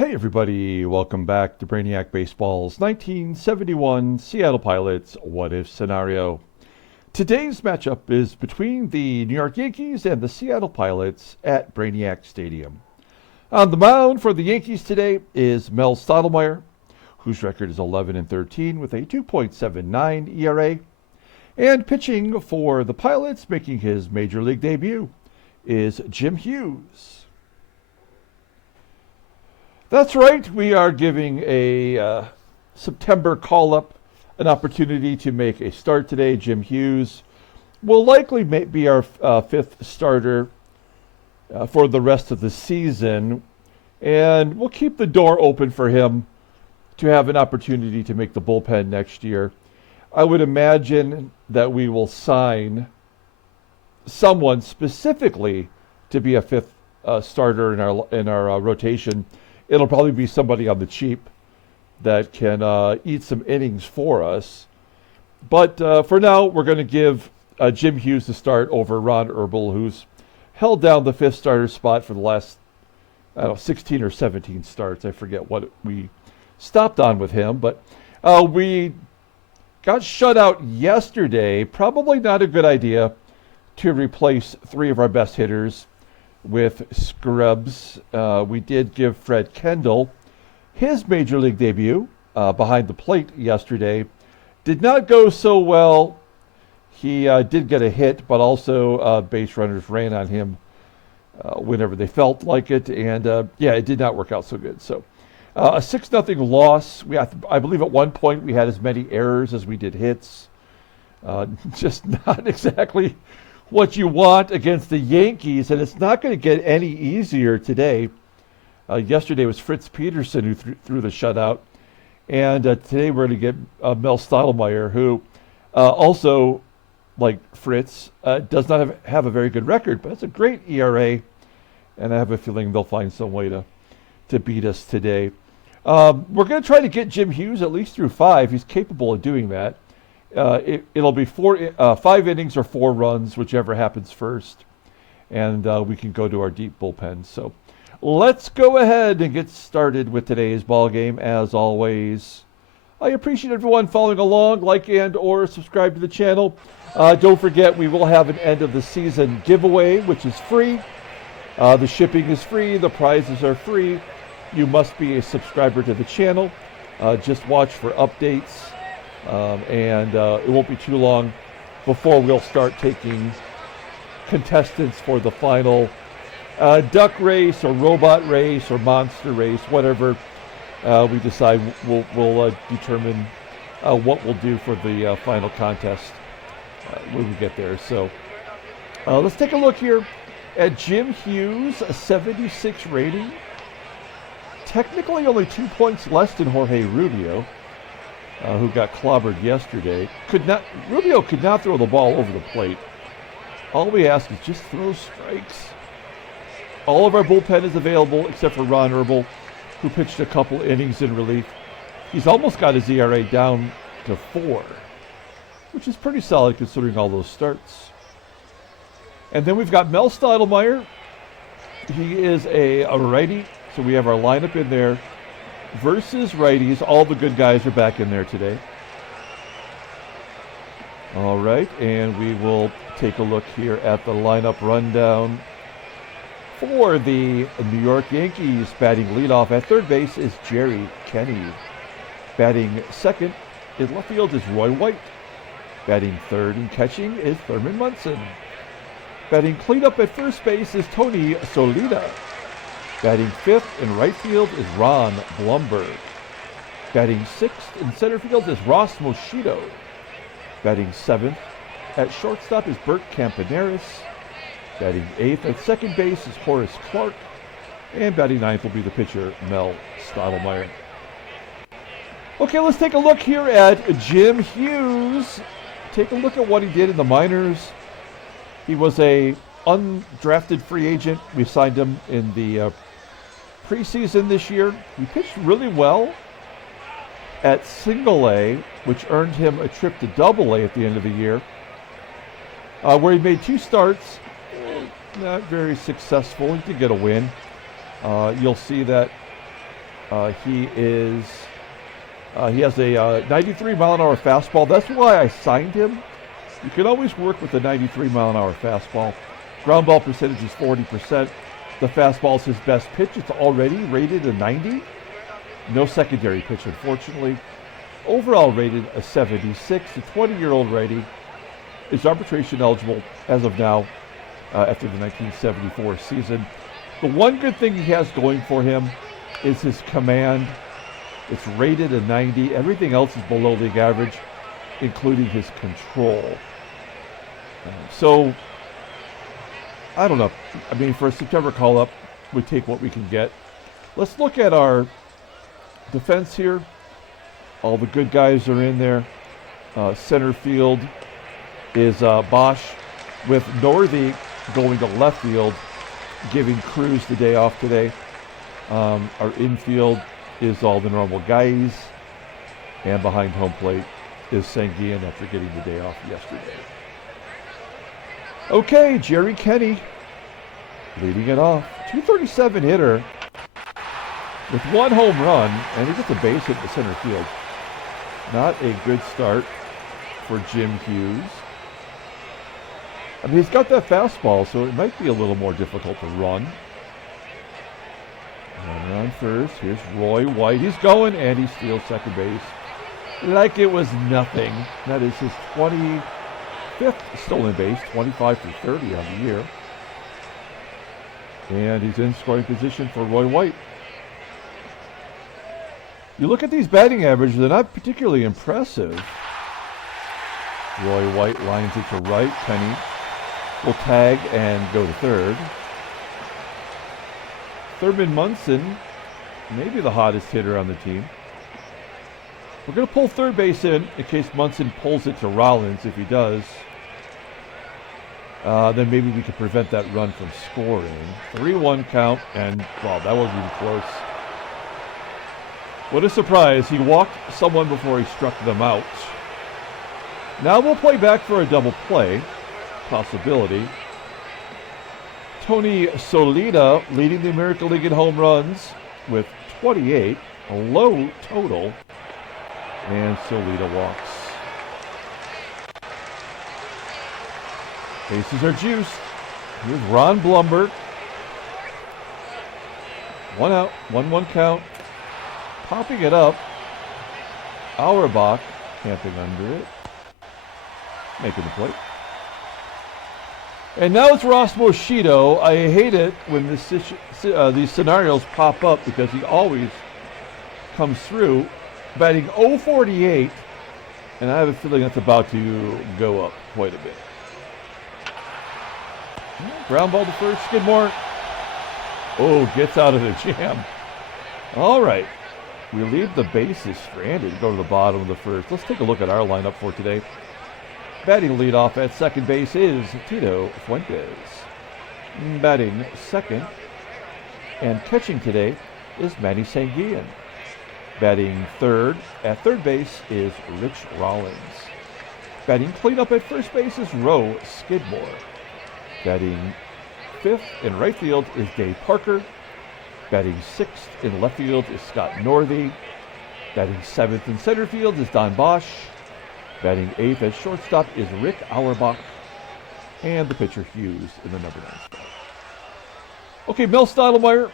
Hey everybody, welcome back to Brainiac Baseball's 1971 Seattle Pilots What If Scenario. Today's matchup is between the New York Yankees and the Seattle Pilots at Brainiac Stadium. On the mound for the Yankees today is Mel STOTTLEMYRE, whose record is 11-13 with a 2.79 ERA. And pitching for the Pilots, making his Major League debut, is Jim Hughes. That's right, we are giving a September call-up an opportunity to make a start today. Jim Hughes will likely be our fifth starter for the rest of the season, and we'll keep the door open for him to have an opportunity to make the bullpen next year. I would imagine that we will sign someone specifically to be a fifth starter in our rotation. It'll probably be somebody on the cheap that can eat some innings for us. But for now, we're going to give Jim Hughes the start over Ron Erbel, who's held down the fifth starter spot for the last 16 or 17 starts. I forget what we stopped on with him. But we got shut out yesterday. Probably not a good idea to replace three of our best hitters with scrubs. We did give Fred Kendall his Major League debut behind the plate yesterday. Did not go so well. He did get a hit, but also base runners ran on him whenever they felt like it. And it did not work out so good. So a 6-0 loss. I believe at one point we had as many errors as we did hits. Just not exactly what you want against the Yankees, and it's not going to get any easier today. Yesterday was Fritz Peterson who threw the shutout, and today we're going to get Mel STOTTLEMYRE, who also, like Fritz, does not have a very good record, but it's a great ERA, and I have a feeling they'll find some way to beat us today. We're going to try to get Jim Hughes at least through 5. He's capable of doing that. It'll be 5 innings or 4 runs, whichever happens first, and we can go to our deep bullpen. So let's go ahead and get started with today's ball game. As always, I appreciate everyone following along. Like and or subscribe to the channel. Don't forget, we will have an end of the season giveaway, which is free. The shipping is free. The prizes are free. You must be a subscriber to the channel. Just watch for updates. And it won't be too long before we'll start taking contestants for the final duck race or robot race or monster race, whatever we decide. We'll determine what we'll do for the final contest when we get there. So let's take a look here at Jim Hughes, a 76 rating. Technically only 2 points less than Jorge Rubio, who got clobbered yesterday. Rubio could not throw the ball over the plate. All we ask is just throw strikes. All of our bullpen is available except for Ron Erbel, who pitched a couple innings in relief. He's almost got his ERA down to 4, which is pretty solid considering all those starts. And then we've got Mel STOTTLEMYRE. He is a righty, so we have our lineup in there versus righties. All the good guys are back in there today. All right, and we will take a look here at the lineup rundown for the New York Yankees. Batting leadoff at third base is Jerry Kenney. Batting second in left field is Roy White. Batting third and catching is Thurman Munson. Batting cleanup at first base is Tony Solita. Batting fifth in right field is Ron Blomberg. Batting sixth in center field is Ross MOSCHITTO. Batting seventh at shortstop is Bert CAMPANERIS. Batting eighth at second base is Horace CLARKE. And batting ninth will be the pitcher, Mel STOTTLEMYRE. Okay, let's take a look here at Jim Hughes. Take a look at what he did in the minors. He was a undrafted free agent. We signed him in the preseason this year. He pitched really well at Single-A, which earned him a trip to Double-A at the end of the year, where he made 2 starts. Not very successful. He did get a win. You'll see that He has a 93-mile-an-hour fastball. That's why I signed him. You can always work with the 93-mile-an-hour fastball. Ground ball percentage is 40%. The fastball is his best pitch. It's already rated a 90. No secondary pitch, unfortunately. Overall rated a 76. The 20-year-old righty is arbitration eligible as of now after the 1974 season. The one good thing he has going for him is his command. It's rated a 90. Everything else is below league average, including his control. So, I don't know. I mean, for a September call-up, we take what we can get. Let's look at our defense here. All the good guys are in there. Center field is Bosch, with Northey going to left field, giving Cruz the day off today. Our infield is all the normal guys, and behind home plate is SANGUILLEN after getting the day off yesterday. Okay, Jerry Kenney leading it off. 237 hitter with one home run, and he gets a base hit to center field. Not a good start for Jim Hughes. I mean, he's got that fastball, so it might be a little more difficult to run. Runner on first. Here's Roy White. He's going, and he steals second base like it was nothing. That is his 25th stolen base, 25 for 30 on the year. And he's in scoring position for Roy White. You look at these batting averages, they're not particularly impressive. Roy White lines it to right. Kenney will tag and go to third. Thurman Munson, maybe the hottest hitter on the team. We're going to pull third base in case Munson pulls it to Rollins. If he does, then maybe we can prevent that run from scoring. 3-1 count, and wow, that wasn't even close. What a surprise. He walked someone before he struck them out. Now we'll play back for a double play possibility. Tony SOLAITA leading the American League in home runs with 28, a low total, and SOLAITA walks. Bases are juiced. Here's Ron Blomberg. One out, 1-1 count. Popping it up. Auerbach camping under it. Making the play. And now it's Ross MOSCHITTO. I hate it when these scenarios pop up because he always comes through. Batting .048, and I have a feeling that's about to go up quite a bit. Ground ball to first, Skidmore. Oh, gets out of the jam. All right. We leave the bases stranded. Go to the bottom of the first. Let's take a look at our lineup for today. Batting leadoff at second base is Tito Fuentes. Batting second and catching today is Manny SANGUILLEN. Batting third at third base is Rich Rollins. Batting cleanup at first base is Skidmore. Batting fifth in right field is Dave Parker. Batting sixth in left field is Scott Northey. Batting seventh in center field is Don Bosch. Batting eighth at shortstop is Rick Auerbach. And the pitcher Hughes in the number 9 spot. Okay, Mel STOTTLEMYRE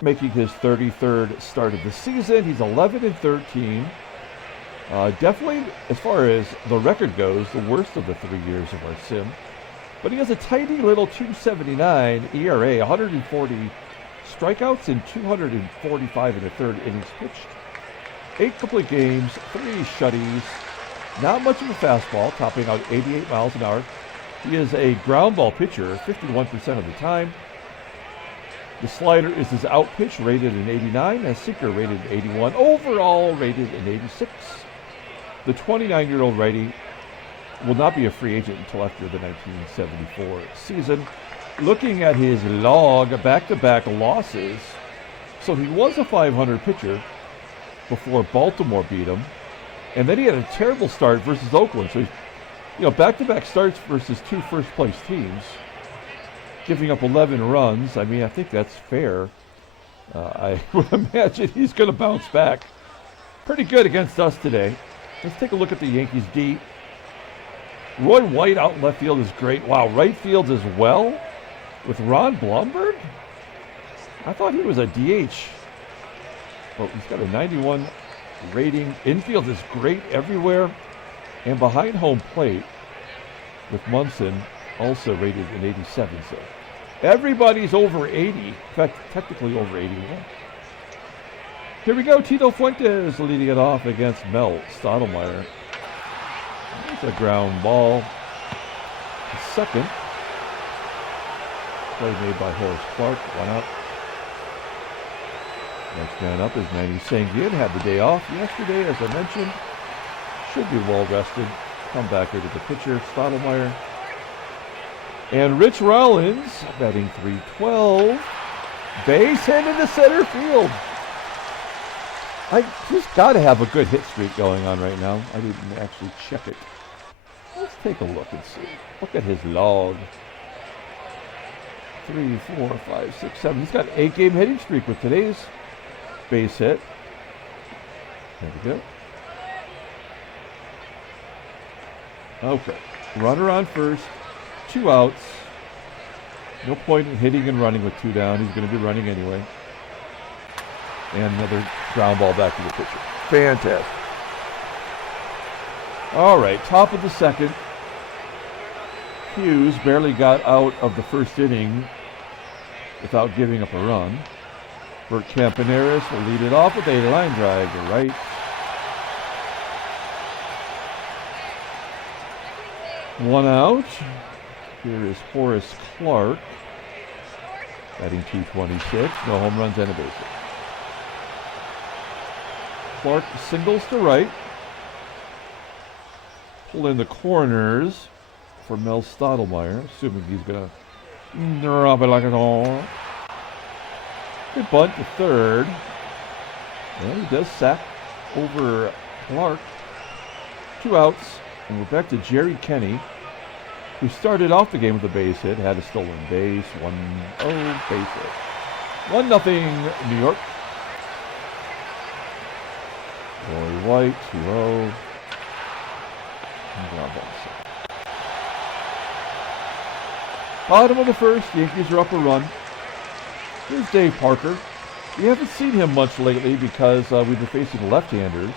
making his 33rd start of the season. He's 11-13. Definitely, as far as the record goes, the worst of the 3 years of our sim. But he has a tiny little 2.79 ERA, 140 strikeouts in 245 and a third innings pitched. 8 complete games, 3 shutties. Not much of a fastball, topping out 88 miles an hour. He is a ground ball pitcher 51% of the time. The slider is his out pitch, rated an 89, and sinker rated an 81, overall rated an 86. The 29-year-old righty will not be a free agent until after the 1974 season. Looking at his log, back-to-back losses. So he was a .500 pitcher before Baltimore beat him. And then he had a terrible start versus Oakland. So, back-to-back starts versus 2 first-place teams, giving up 11 runs. I mean, I think that's fair. I would imagine he's going to bounce back pretty good against us today. Let's take a look at the Yankees D. Roy White out in left field is great. Wow, right field as well with Ron Blomberg? I thought he was a DH. But he's got a 91 rating. Infield is great everywhere. And behind home plate with Munson also rated an 87. So everybody's over 80. In fact, technically over 81. Here we go. Tito Fuentes leading it off against Mel STOTTLEMYRE. There's a ground ball. Second. Play made by Horace Clarke. 1 out. Next man up is Manny. SANGUILLEN had the day off yesterday, as I mentioned. Should be well rested. Come back here to the pitcher, STOTTLEMYRE. And Rich Rollins, batting .312. Base hit into center field. He's got to have a good hit streak going on right now. I didn't actually check it. Let's take a look and see. Look at his log. 3, 4, 5, 6, 7. He's got an 8-game hitting streak with today's base hit. There we go. Okay. Runner on first. 2 outs. No point in hitting and running with 2 down. He's going to be running anyway. And another ground ball back to the pitcher. Fantastic. All right, top of the second. Hughes barely got out of the first inning without giving up a run. Bert CAMPANERIS will lead it off with a line drive to right. One out. Here is Horace Clarke, batting .226. No home runs and a base hit. Clarke singles to right. Pull in the corners for Mel STOTTLEMYRE, assuming he's going to drop it like it's all. Good bunt to third. And he does sack over Clarke. 2 outs, and we're back to Jerry Kenney, who started off the game with a base hit, had a stolen base, 1-0 base hit. 1-0 New York. Roy White, 2-0. Bottom of the first, Yankees are up a run. Here's Dave Parker. We haven't seen him much lately because we've been facing left-handers.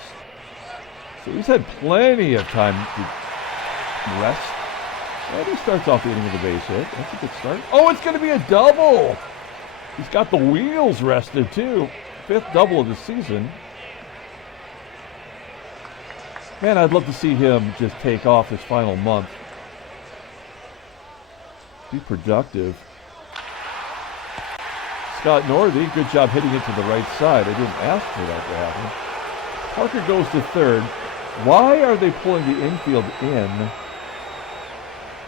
So he's had plenty of time to rest. And he starts off the inning with a base hit. That's a good start. Oh, it's going to be a double! He's got the wheels rested, too. 5th double of the season. Man, I'd love to see him just take off his final month. Be productive. Scott Northey, good job hitting it to the right side. I didn't ask for that to happen. Parker goes to third. Why are they pulling the infield in?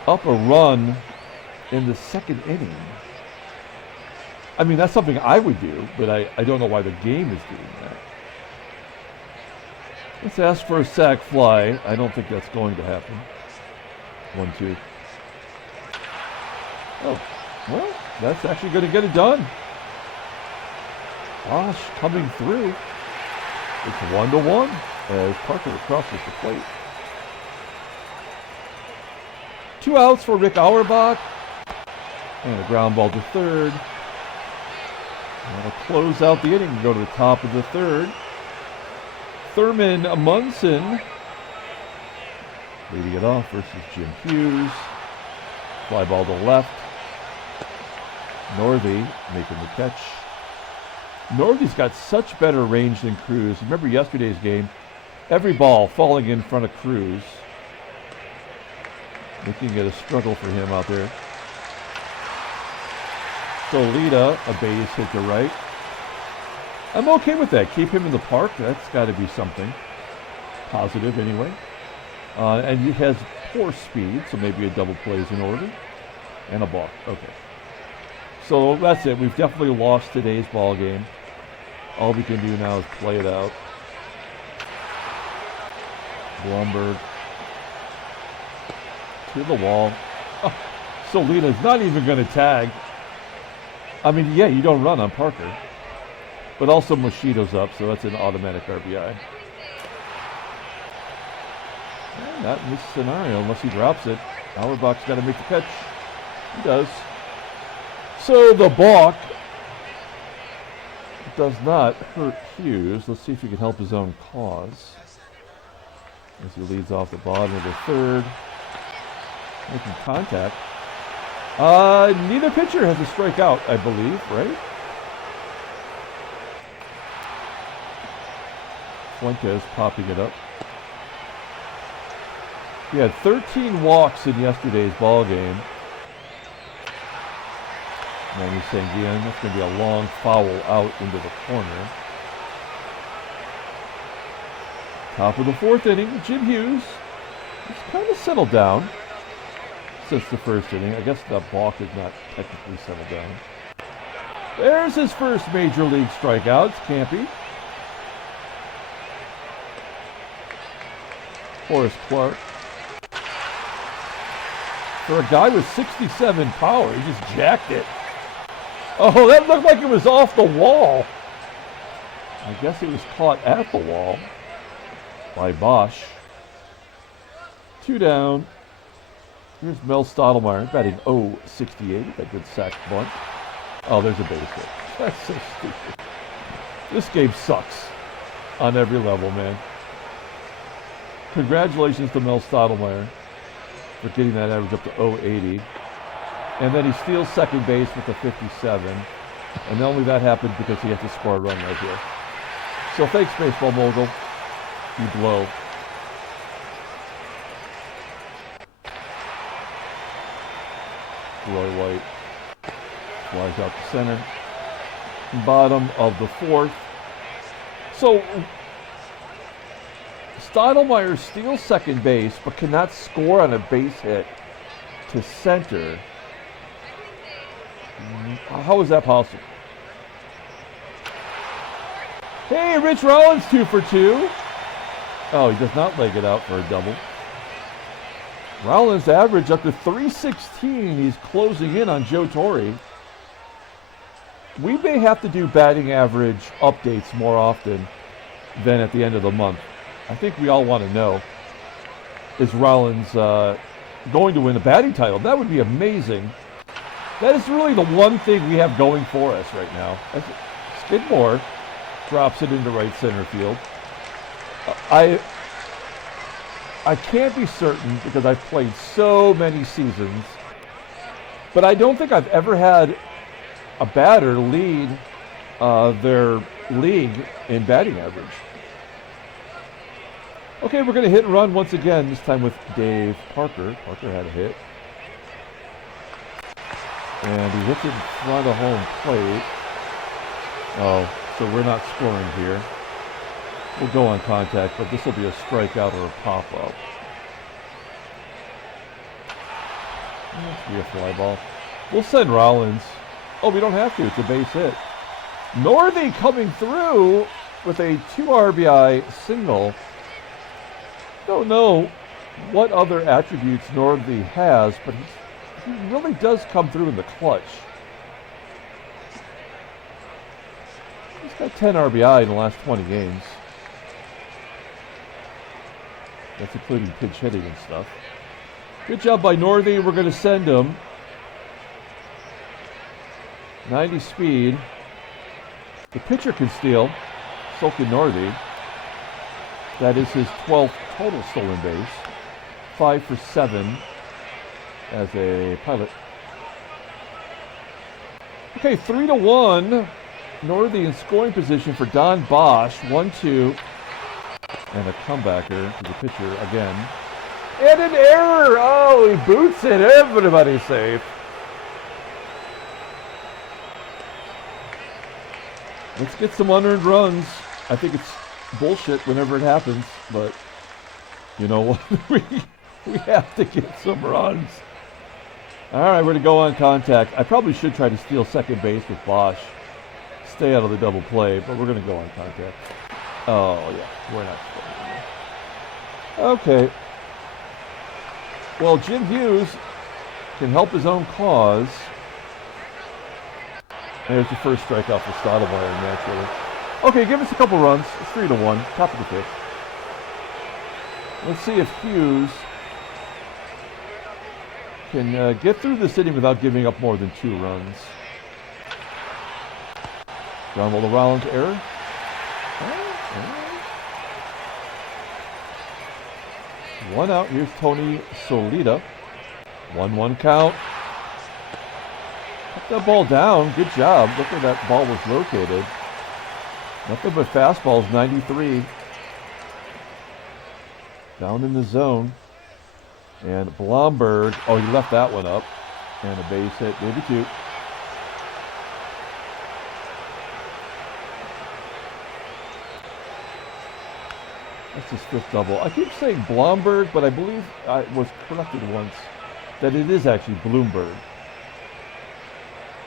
Up a run in the second inning. I mean, that's something I would do, but I don't know why the game is doing that. Let's ask for a sac fly. I don't think that's going to happen. 1-2. Oh, well, that's actually going to get it done. Bosch coming through. It's 1-1 as Parker crosses the plate. 2 outs for Rick Auerbach. And a ground ball to third. That'll close out the inning. Go to the top of the third. Thurman MUNSON leading it off versus Jim Hughes. Fly ball to left. Northey making the catch. Northey's got such better range than Cruz. Remember yesterday's game? Every ball falling in front of Cruz. Making it a struggle for him out there. SOLAITA, a base hit to right. I'm okay with that. Keep him in the park. That's got to be something positive anyway. And he has poor speed, so maybe a double play is in order. And a balk. Okay. So that's it. We've definitely lost today's ball game. All we can do now is play it out. Blomberg to the wall. Oh, SOLAITA's not even going to tag. I mean, yeah, you don't run on Parker. But also MOSCHITTO's up, so that's an automatic RBI. And not in this scenario, unless he drops it. AUERBACH's got to make the catch. He does. So the balk does not hurt Hughes. Let's see if he can help his own cause. As he leads off the bottom of the third. Making contact. Neither pitcher has a strikeout, I believe, right? Fuentes popping it up. He had 13 walks in yesterday's ball game. Manny SANGUILLEN, that's going to be a long foul out into the corner. Top of the fourth inning, Jim Hughes has kind of settled down since the first inning. I guess the balk is not technically settled down. There's his first major league strikeout. It's Campy. Horace CLARKE. For a guy with 67 power, he just jacked it. Oh, that looked like it was off the wall. I guess it was caught at the wall by Bosch. 2 down. Here's Mel STOTTLEMYRE batting .068. That good sack bunt. Oh, there's a base hit. That's so stupid. This game sucks on every level, man. Congratulations to Mel STOTTLEMYRE for getting that average up to .080. And then he steals second base with a 57. And only that happened because he had to score a run right here. So thanks, Baseball Mogul. You blow. Roy White flies out to center. Bottom of the fourth. So Stottlemyre steals second base, but cannot score on a base hit to center. How is that possible? Hey, Rich Rollins 2 for 2. Oh, he does not leg it out for a double. Rollins average up to 316. He's closing in on Joe Torre. We may have to do batting average updates more often than at the end of the month. I think we all want to know, is Rollins going to win the batting title? That would be amazing. That is really the one thing we have going for us right now. Skidmore drops it into right center field. I can't be certain because I've played so many seasons, but I don't think I've ever had a batter lead their league in batting average. Okay, we're going to hit and run once again, this time with Dave Parker. Parker had a hit. And he hits it in front of home plate. Oh, so we're not scoring here. We'll go on contact, but this will be a strikeout or a pop-up. This will be a fly ball. We'll send Rollins. Oh, we don't have to. It's a base hit. Northey coming through with a 2 RBI single. Don't know what other attributes Northey has, but he really does come through in the clutch. He's got 10 RBI in the last 20 games. That's including pinch hitting and stuff. Good job by Northey. We're going to send him. 90 speed. The pitcher can steal. So can Northey. That is his 12th total stolen base. 5 for 7 as a pilot. Okay, 3-1. Northey in scoring position for Don Bosch. 1-2. And a comebacker to the pitcher again. And an error! Oh, he boots it. Everybody's safe. Let's get some unearned runs. I think it's bullshit whenever it happens, but you know what? we have to get some runs. All right, we're going to go on contact. I probably should try to steal second base with Bosch. Stay out of the double play, but we're going to go on contact. Oh, yeah, we're not scoring. Okay. Well, Jim Hughes can help his own cause. There's the first strikeout for Stottlemyre, naturally. Okay, give us a couple runs. It's 3-1, top of the fifth. Let's see if Hughes can get through this inning without giving up more than 2 runs. Ground ball to Rollins, error. One out. Here's Tony SOLAITA. 1-1 count. Put that ball down. Good job. Look where that ball was located. Nothing but fastballs. 93. Down in the zone. And Blomberg. Oh, he left that one up. And a base hit. Maybe 2. That's his 5th double. I keep saying Blomberg, but I believe I was corrected once that it is actually Bloomberg.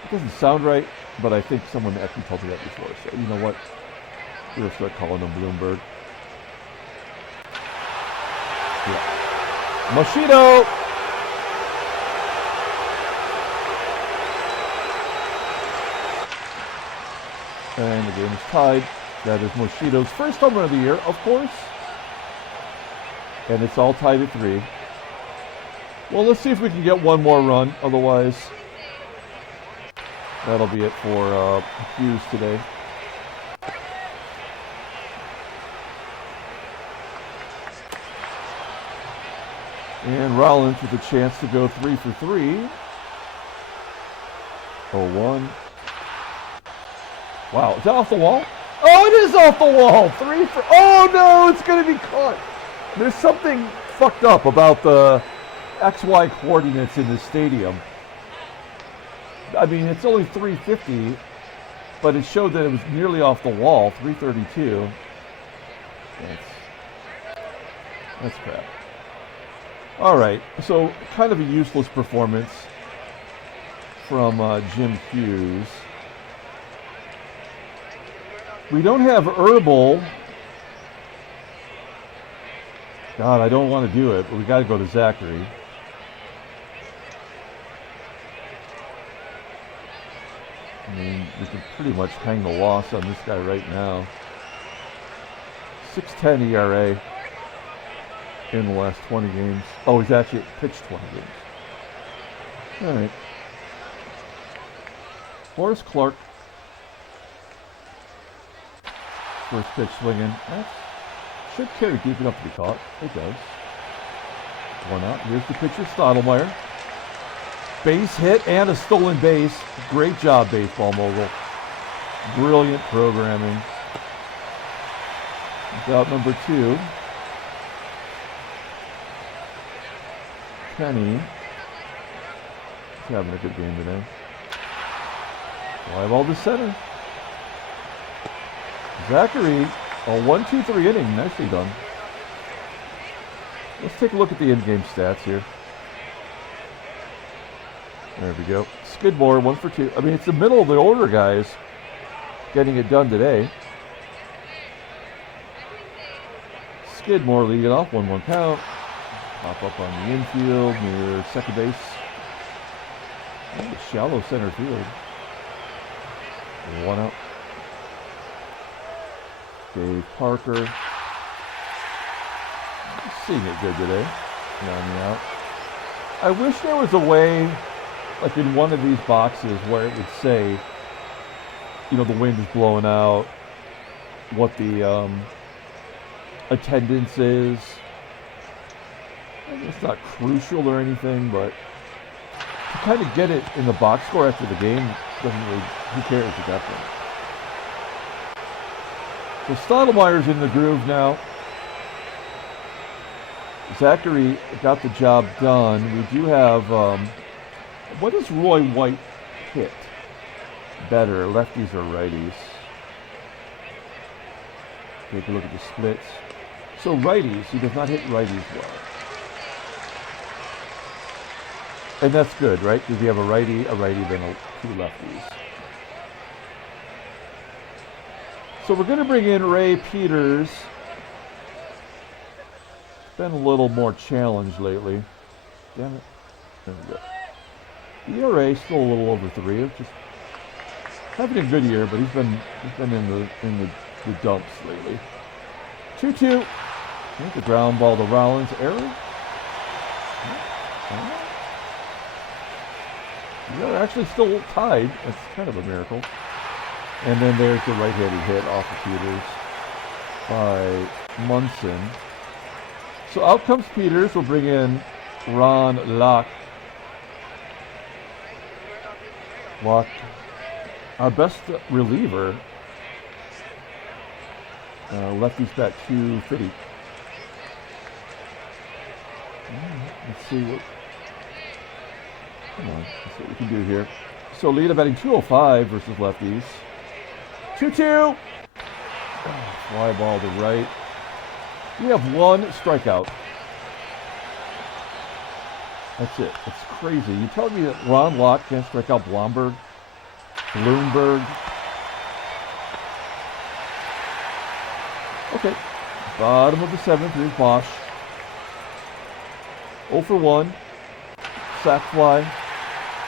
It doesn't sound right, but I think someone actually told me that before. So you know what? We'll start calling him Bloomberg. Yeah. MOSCHITTO! And the game is tied. That is MOSCHITTO's first home run of the year, of course. And it's all tied at 3. Well, let's see if we can get one more run. Otherwise, that'll be it for Hughes today. And Rollins with a chance to go 3 for 3. 0-1. Wow, is that off the wall? Oh, it is off the wall. 3 for... Oh, no, it's going to be caught. There's something fucked up about the XY coordinates in the stadium. I mean, it's only 350, but it showed that it was nearly off the wall, 332. That's crap. All right, so kind of a useless performance from Jim Hughes. We don't have Herbal. God, I don't want to do it, but we got to go to Zachary. I mean, we can pretty much hang the loss on this guy right now. 6.10 ERA in the last 20 games. Oh, he's actually pitched 20 games. All right. Horace CLARKE. First pitch swinging. That should carry deep enough to be caught. It does. 1 out. Here's the pitcher, STOTTLEMYRE. Base hit and a stolen base. Great job, baseball mogul. Brilliant programming. Out number 2. KENNEY. He's having a good game today. Fly ball to center. Zachary, a 1-2-3 inning. Nicely done. Let's take a look at the in-game stats here. There we go. Skidmore, 1 for 2. I mean, it's the middle of the order, guys, getting it done today. Skidmore leading off, 1-1 count. Pop up on the infield near second base. Oh, shallow center field. 1 out. Dave Parker. Seeing it good today. 9 out. I wish there was a way, like in one of these boxes, where it would say, you know, the wind is blowing out, what the attendance is. It's not crucial or anything, but to kind of get it in the box score after the game, doesn't really, who cares at that point? So STOTTLEMYRE's in the groove now. Zachary got the job done. We do have, what does Roy White hit better, lefties or righties? Take a look at the splits. So righties, he does not hit righties well. And that's good, right? Because you have a righty, then 2 lefties. So we're going to bring in Ray Peters. Been a little more challenged lately. Damn it. There we go. ERA still a little over 3. It's just Having a good year, but he's been in the dumps lately. 2-2. I think the ground ball to Rollins. Error. They're actually still tied. That's kind of a miracle. And then there's the right-handed hit off the Peters by MUNSON. So out comes Peters. We'll bring in Ron Locke. Locke, our best reliever. Lefty's bat 250. Let's see what. Come on, let's see what we can do here. SOLAITA batting 205 versus lefties. 2-2. Fly ball to right. We have one strikeout. That's it. It's crazy. You telling me that Ron Locke can't strike out Blomberg? Bloomberg? Okay. Bottom of the seventh. Here's Bosch. 0 for 1. Sac fly.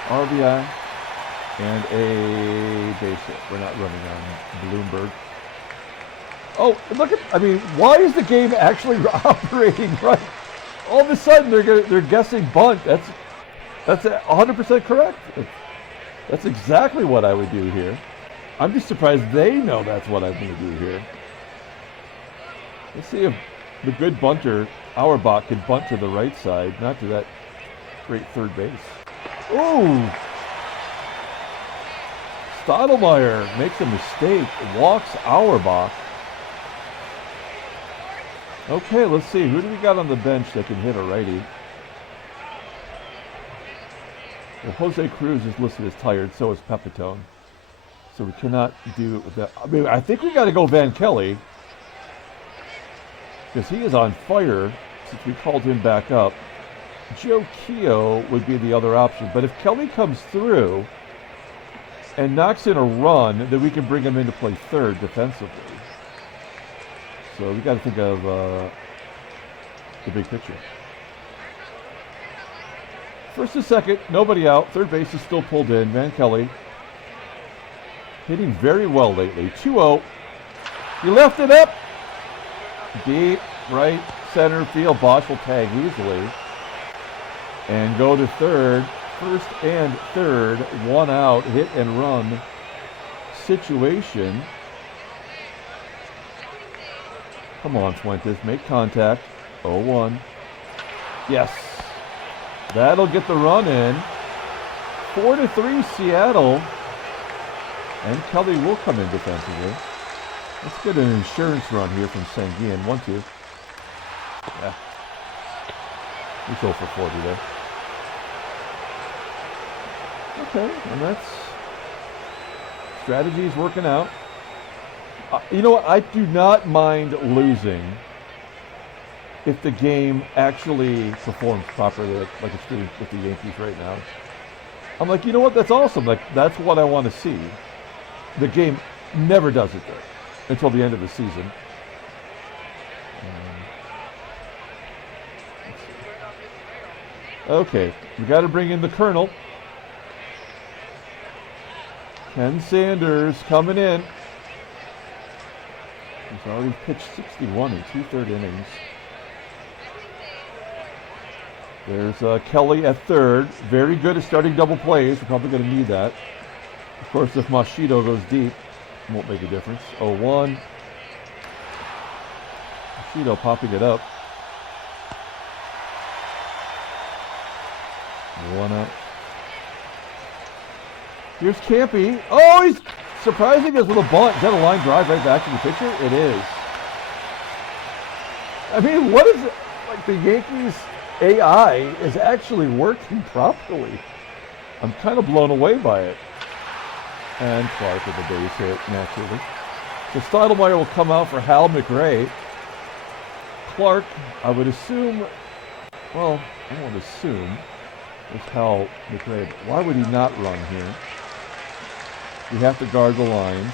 RBI. And a base hit. We're not running on Bloomberg. Oh, look at, I mean, why is the game actually operating right? All of a sudden they're guessing bunt. That's 100% correct. That's exactly what I would do here. I'm just surprised they know that's what I'm going to do here. Let's see if the good bunter, AUERBACH, can bunt to the right side, not to that great third base. Ooh! STOTTLEMYRE makes a mistake, walks AUERBACH. Okay, let's see. Who do we got on the bench that can hit a righty? Well, Jose Cruz is listed as tired, so is Pepitone. So we cannot do it with that. I mean, I think we got to go Van Kelly, because he is on fire since we called him back up. Joe Keogh would be the other option. But if Kelly comes through and knocks in a run, then we can bring him in to play third defensively. So we got to think of the big picture. First and second, nobody out. Third base is still pulled in. Van Kelly hitting very well lately. 2-0. He left it up. Deep right center field. Bosch will tag easily and go to third. First and third, one out, hit and run situation. Come on, Fuentes, make contact. 0-1. Yes. That'll get the run in. 4-3 Seattle. And Kelly will come in defensively. Let's get an insurance run here from Sanguillen. 1-2. Yeah. He's 0 for 40 there. Okay, and that's strategy's working out. You know what? I do not mind losing if the game actually performs properly, like it's doing with the Yankees right now. I'm like, you know what? That's awesome. Like, that's what I want to see. The game never does it though, until the end of the season. Okay, we got to bring in the Colonel. Ken Sanders coming in. He's already pitched 61 in 2/3 innings. There's Kelly at third. Very good at starting double plays. We're probably going to need that. Of course, if MOSCHITTO goes deep, it won't make a difference. 0-1. MOSCHITTO popping it up. 1 out. Here's Campy. Oh, he's surprising us with a bunt. Is that a line drive right back to the pitcher? It is. I mean, what is it? Like, the Yankees AI is actually working properly. I'm kind of blown away by it. And Clarke with the base hit, naturally. So STOTTLEMYRE will come out for Hal McRae. Clarke, I would assume, well, I won't assume, it's Hal McRae. Why would he not run here? We have to guard the lines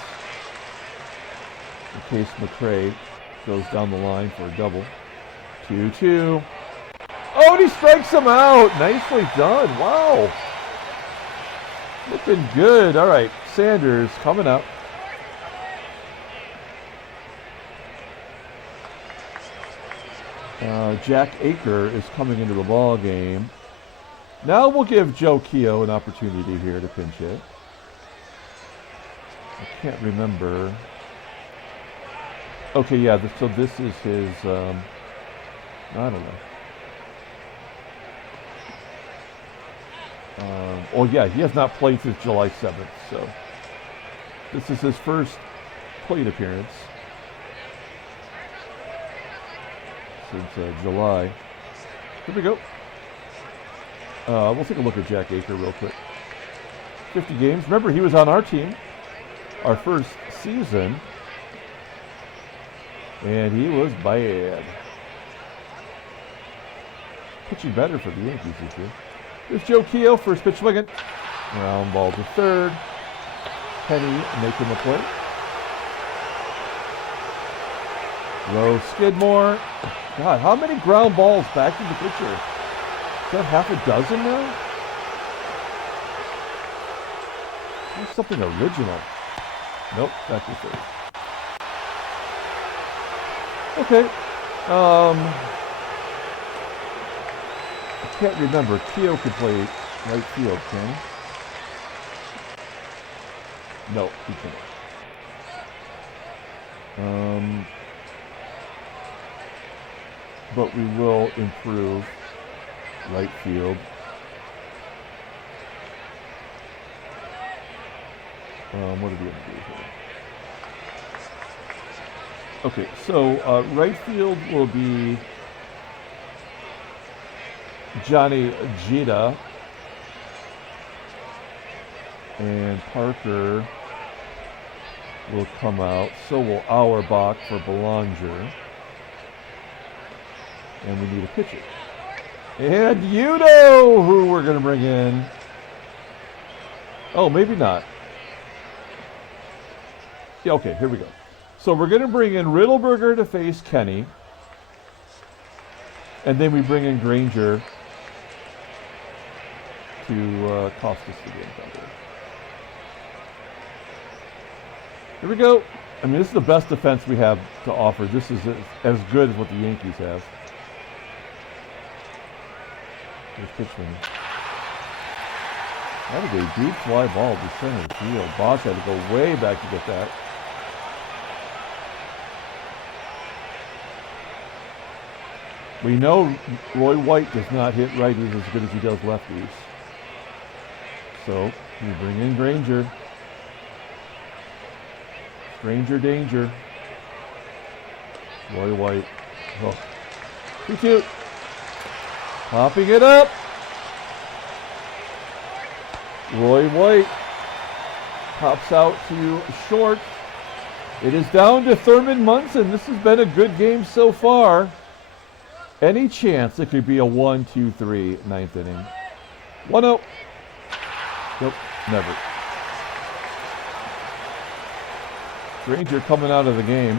in case McRae goes down the line for a double. 2-2. Oh, and he strikes him out. Nicely done. Wow. Looking good. All right. Sanders coming up. Jack Aker is coming into the ball game. Now we'll give Joe Keogh an opportunity here to pinch hit. I can't remember. Okay, yeah, so this is his, I don't know. Oh yeah, he has not played since July 7th, so this is his first plate appearance since July. Here we go. We'll take a look at Jack Aker real quick. 50 games. Remember, he was on our team, our first season, and he was bad. Pitching better for the Yankees this year. There's Joe Keogh, first pitch swinging. Ground ball to third. Kenny making the play. Low Skidmore. God, how many ground balls back to the pitcher? Is that half a dozen now? That's something original. Nope, back to third. Okay. I can't remember. Keogh could play right field, can he? No, he can't. But we will improve right field. What are we going to do here? Okay, so right field will be Johnny Gita, and Parker will come out. So will Auerbach for Belanger. And we need a pitcher. And you know who we're going to bring in. Oh, maybe not. Yeah, okay, here we go. So we're going to bring in Riddleberger to face Kenny. And then we bring in Granger to cost us the game. Here we go. I mean, this is the best defense we have to offer. This is as good as what the Yankees have. Here's pitching. That was a deep fly ball to center field. Bosch had to go way back to get that. We know Roy White does not hit righties as good as he does lefties. So we bring in Granger. Stranger danger. Roy White. Oh. 2-2. Popping it up. Roy White pops out to short. It is down to Thurman Munson. This has been a good game so far. Any chance it could be a 1-2-3 ninth inning? 1-0. Nope, never. Granger coming out of the game.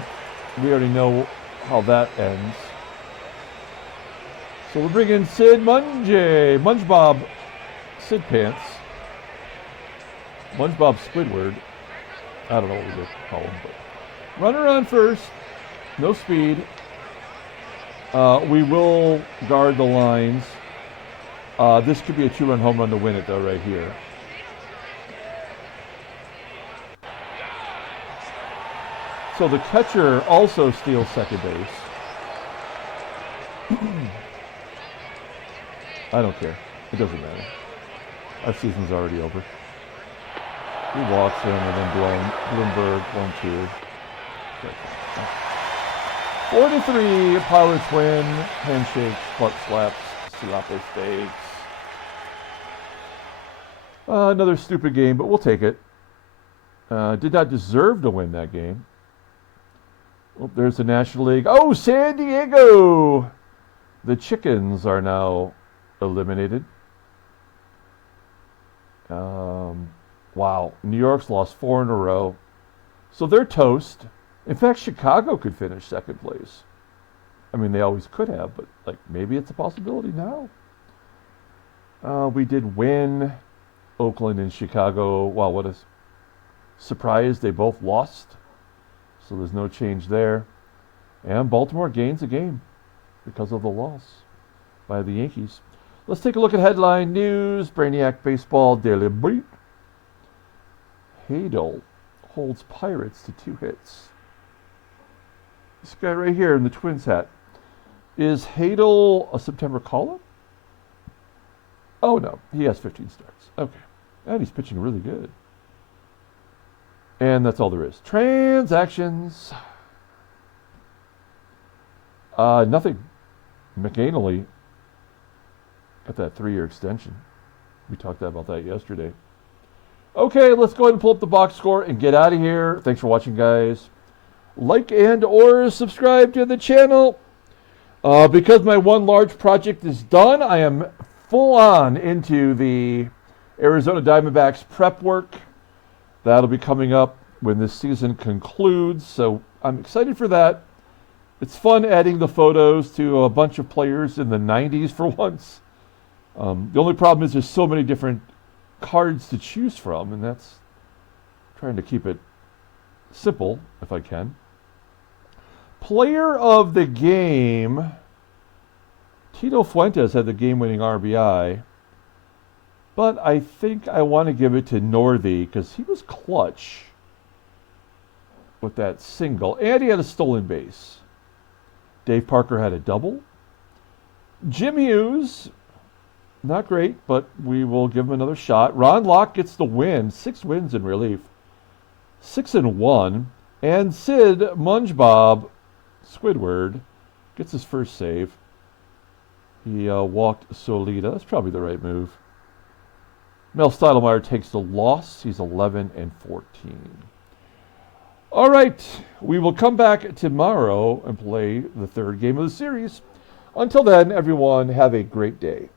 We already know how that ends. So we'll bring in Sid Mungebob, Sid Pants, Mungebob Squidward. I don't know what we would call him, but runner on first, no speed. We will guard the lines. This could be a 2-run home run to win it, though, right here. So the catcher also steals second base. I don't care. It doesn't matter. Our season's already over. He walks in and then Bloomberg 1-2. 4-3, Pirates win. Handshakes, butt slaps, Sirapo steaks. Another stupid game, but we'll take it. Did not deserve to win that game. Oh, there's the National League. Oh, San Diego! The Chickens are now eliminated. Wow. New York's lost 4 in a row. So they're toast. In fact, Chicago could finish second place. I mean, they always could have, but like maybe it's a possibility now. We did win Oakland and Chicago. Wow, what is Surprised they both lost, so there's no change there. And Baltimore gains a game because of the loss by the Yankees. Let's take a look at headline news. Brainiac Baseball Daily Beat. Hadel holds Pirates to 2 hits. This guy right here in the Twins hat. Is Hadel a September call-up? Oh, no. He has 15 starts. Okay. And he's pitching really good. And that's all there is. Transactions. Nothing. McAnally got that 3-year extension. We talked about that yesterday. Okay, let's go ahead and pull up the box score and get out of here. Thanks for watching, guys. Like and or subscribe to the channel. Because my one large project is done, I am full on into the Arizona Diamondbacks prep work. That'll be coming up when this season concludes, so I'm excited for that. It's fun adding the photos to a bunch of players in the 90s for once. The only problem is there's so many different cards to choose from, and that's trying to keep it simple if I can. Player of the game, Tito Fuentes had the game-winning RBI, but I think I want to give it to Northey because he was clutch with that single, and he had a stolen base. Dave Parker had a double. Jim Hughes, not great, but we will give him another shot. Ron Locke gets the win, 6 wins in relief, 6-1, and Sid Mungebob Squidward gets his first save. He walked SOLAITA. That's probably the right move. Mel STOTTLEMYRE takes the loss. He's 11-14. All right, we will come back tomorrow and play the 3rd game of the series. Until then, everyone, have a great day.